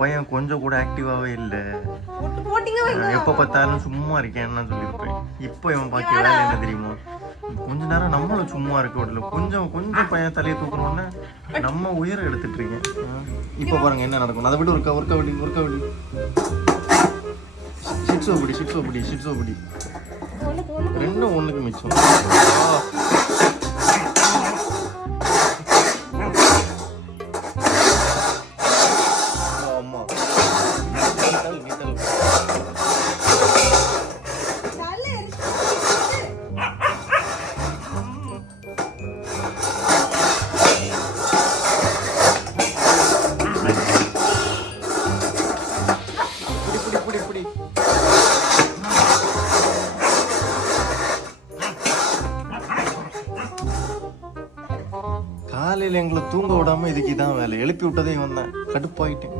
பையன் கொஞ்சம் கூட ஆக்டிவாவே இல்லை. எப்ப பார்த்தாலும் சும்மா இருக்கேன்னு சொல்லியிருப்பேன். இப்போ இவன் பாக்கிய வேலை என்ன தெரியுமா, கொஞ்ச நேரம் நம்மளும் சும்மா இருக்க விடல, கொஞ்சம் கொஞ்சம் பையன் தலையை தூக்கணும்னா நம்ம உயிரை எடுத்துட்டு இருக்கேன். இப்போ பாருங்க என்ன நடக்கும். அதை விட ஒரு கபடி சிக்ஸோ படி ரெண்டும் ஒண்ணுக்கு மிச்சம். அம்மா காலையில எங்களை தூங்க விடாம இதுக்கு இதான் வேலை. எழுப்பி விட்டதே இவன் தான். கடுப்பாயிட்டேன்.